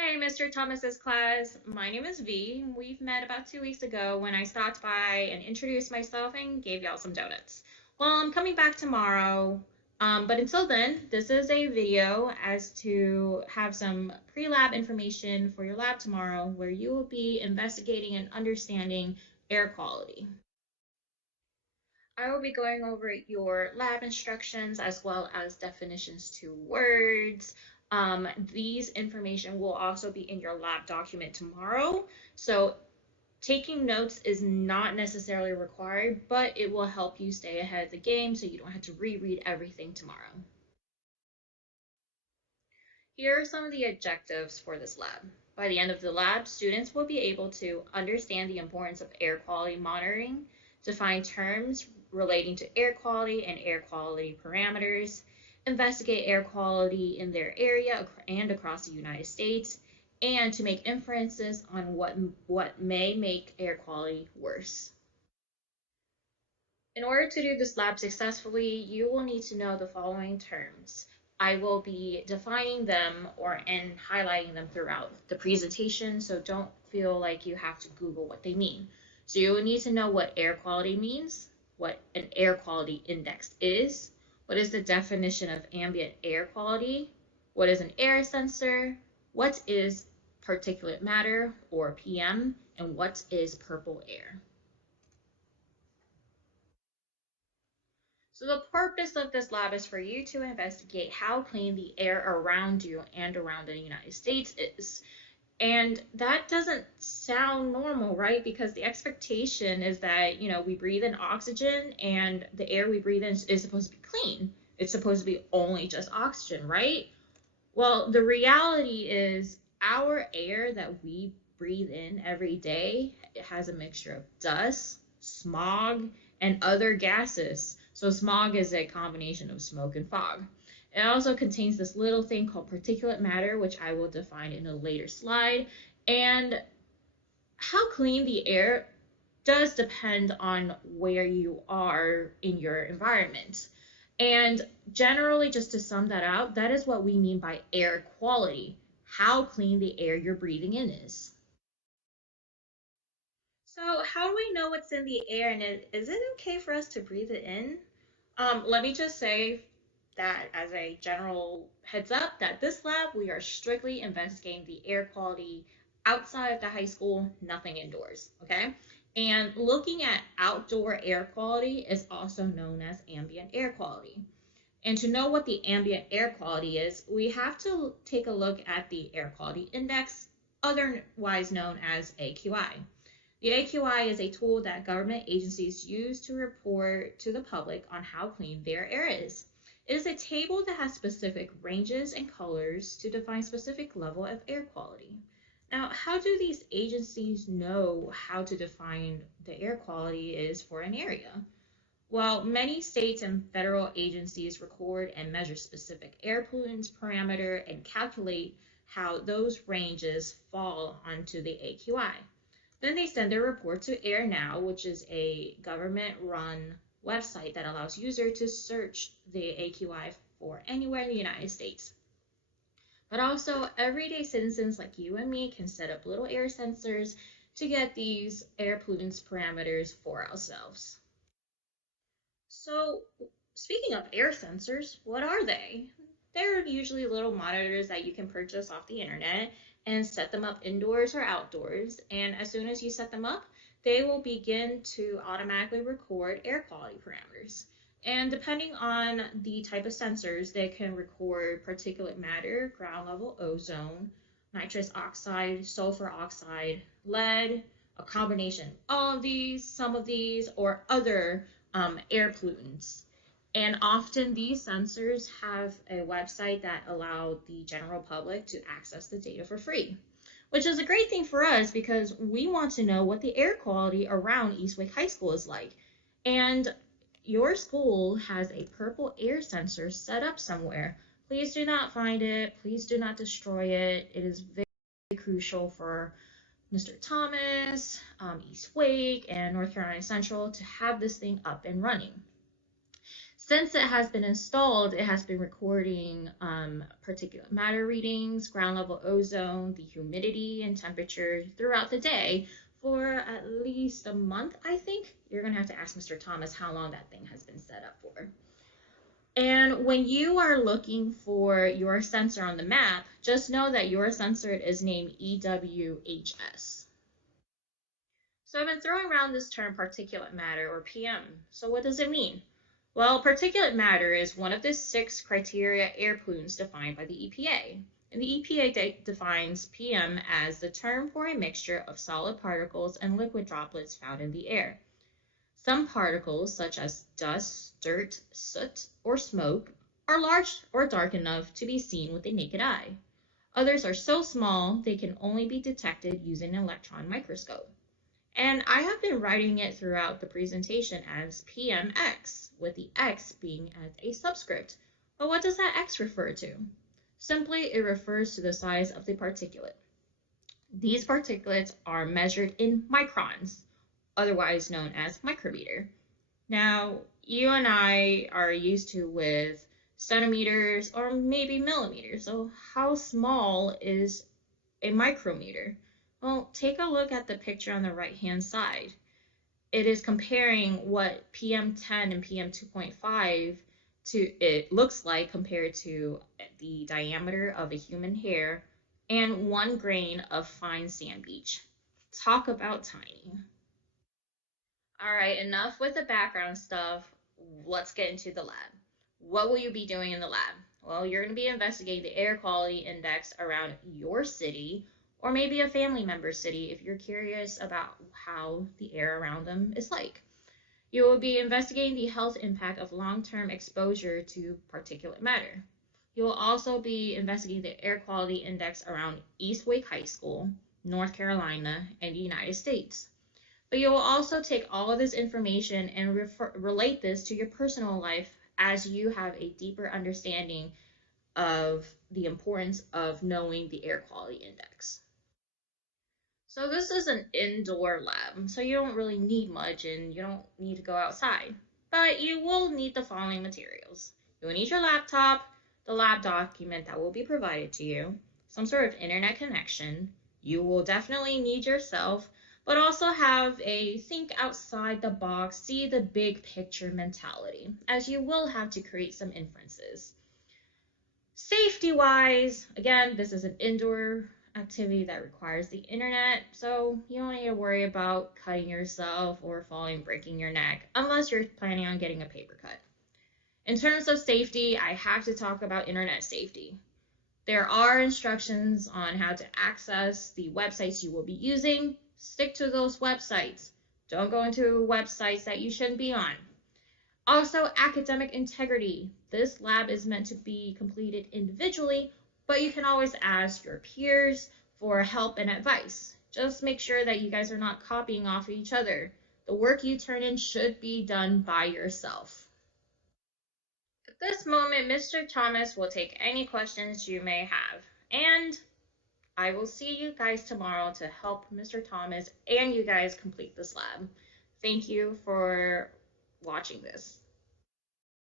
Hey, Mr. Thomas's class. My name is V. We've met about 2 weeks ago when I stopped by and introduced myself and gave y'all some donuts. Well, I'm coming back tomorrow, but until then, this is a video as to have some pre-lab information for your lab tomorrow where you will be investigating and understanding air quality. I will be going over your lab instructions as well as definitions to words. These information will also be in your lab document tomorrow. So taking notes is not necessarily required, but it will help you stay ahead of the game so you don't have to reread everything tomorrow. Here are some of the objectives for this lab. By the end of the lab, students will be able to understand the importance of air quality monitoring, define terms relating to air quality and air quality parameters, investigate air quality in their area and across the United States, and to make inferences on what may make air quality worse. In order to do this lab successfully, you will need to know the following terms. I will be defining them and highlighting them throughout the presentation, so don't feel like you have to Google what they mean. So you will need to know what air quality means, what an air quality index is, what is the definition of ambient air quality, what is an air sensor, what is particulate matter or PM, and what is purple air. So the purpose of this lab is for you to investigate how clean the air around you and around the United States is. And that doesn't sound normal, right? Because the expectation is that, we breathe in oxygen and the air we breathe in is supposed to be clean. It's supposed to be only just oxygen, right? Well, the reality is our air that we breathe in every day, it has a mixture of dust, smog, and other gases. So smog is a combination of smoke and fog. It also contains this little thing called particulate matter, which I will define in a later slide. And how clean the air does depend on where you are in your environment. And generally, just to sum that out, that is what we mean by air quality, how clean the air you're breathing in is. So, how do we know what's in the air, and is it okay for us to breathe it in? Let me just say that as a general heads up, that this lab we are strictly investigating the air quality outside of the high school, nothing indoors. Okay, and looking at outdoor air quality is also known as ambient air quality. And to know what the ambient air quality is, we have to take a look at the air quality index, otherwise known as AQI. The AQI is a tool that government agencies use to report to the public on how clean their air is. It is a table that has specific ranges and colors to define specific level of air quality. Now, how do these agencies know how to define the air quality is for an area? Well, many states and federal agencies record and measure specific air pollutants parameter and calculate how those ranges fall onto the AQI. Then they send their report to AirNow, which is a government-run website that allows users to search the AQI for anywhere in the United States. But also, everyday citizens like you and me can set up little air sensors to get these air pollutants parameters for ourselves. So, speaking of air sensors, what are they? They're usually little monitors that you can purchase off the internet and set them up indoors or outdoors. And as soon as you set them up, they will begin to automatically record air quality parameters. And depending on the type of sensors, they can record particulate matter, ground level ozone, nitrous oxide, sulfur oxide, lead, a combination of all of these, some of these, or other air pollutants. And often these sensors have a website that allow the general public to access the data for free, which is a great thing for us because we want to know what the air quality around Eastwick High School is like. And your school has a purple air sensor set up somewhere. Please do not find it. Please do not destroy it. It is very crucial for Mr. Thomas, East Wake, and North Carolina Central to have this thing up and running. Since it has been installed, it has been recording particulate matter readings, ground level ozone, the humidity and temperature throughout the day for at least a month, I think. You're going to have to ask Mr. Thomas how long that thing has been set up for. And when you are looking for your sensor on the map, just know that your sensor is named EWHS. So I've been throwing around this term particulate matter, or PM. So what does it mean? Well, particulate matter is one of the 6 criteria air pollutants defined by the EPA. And the EPA defines PM as the term for a mixture of solid particles and liquid droplets found in the air. Some particles, such as dust, dirt, soot, or smoke, are large or dark enough to be seen with the naked eye. Others are so small they can only be detected using an electron microscope. And I have been writing it throughout the presentation as PMX, with the X being as a subscript. But what does that X refer to? Simply, it refers to the size of the particulate. These particulates are measured in microns, otherwise known as micrometer. Now, you and I are used to with centimeters or maybe millimeters. So how small is a micrometer? Well, take a look at the picture on the right-hand side. It is comparing what PM10 and PM2.5 it looks like compared to the diameter of a human hair and 1 grain of fine sand beach. Talk about tiny. All right, enough with the background stuff. Let's get into the lab. What will you be doing in the lab? Well, you're going to be investigating the air quality index around your city, or maybe a family member's city if you're curious about how the air around them is like. You will be investigating the health impact of long-term exposure to particulate matter. You will also be investigating the air quality index around East Wake High School, North Carolina, and the United States. But you will also take all of this information and relate this to your personal life as you have a deeper understanding of the importance of knowing the air quality index. So this is an indoor lab, so you don't really need much and you don't need to go outside. But you will need the following materials. You will need your laptop, the lab document that will be provided to you, some sort of internet connection. You will definitely need yourself, but also have a think outside the box, see the big picture mentality, as you will have to create some inferences. Safety-wise, again, this is an indoor activity that requires the internet, so you don't need to worry about cutting yourself or falling, breaking your neck, unless you're planning on getting a paper cut. In terms of safety, I have to talk about internet safety. There are instructions on how to access the websites you will be using. Stick to those websites. Don't go into websites that you shouldn't be on. Also, academic integrity. This lab is meant to be completed individually, but you can always ask your peers for help and advice. Just make sure that you guys are not copying off of each other. The work you turn in should be done by yourself. At this moment, Mr. Thomas will take any questions you may have, and I will see you guys tomorrow to help Mr. Thomas and you guys complete this lab. Thank you for watching this.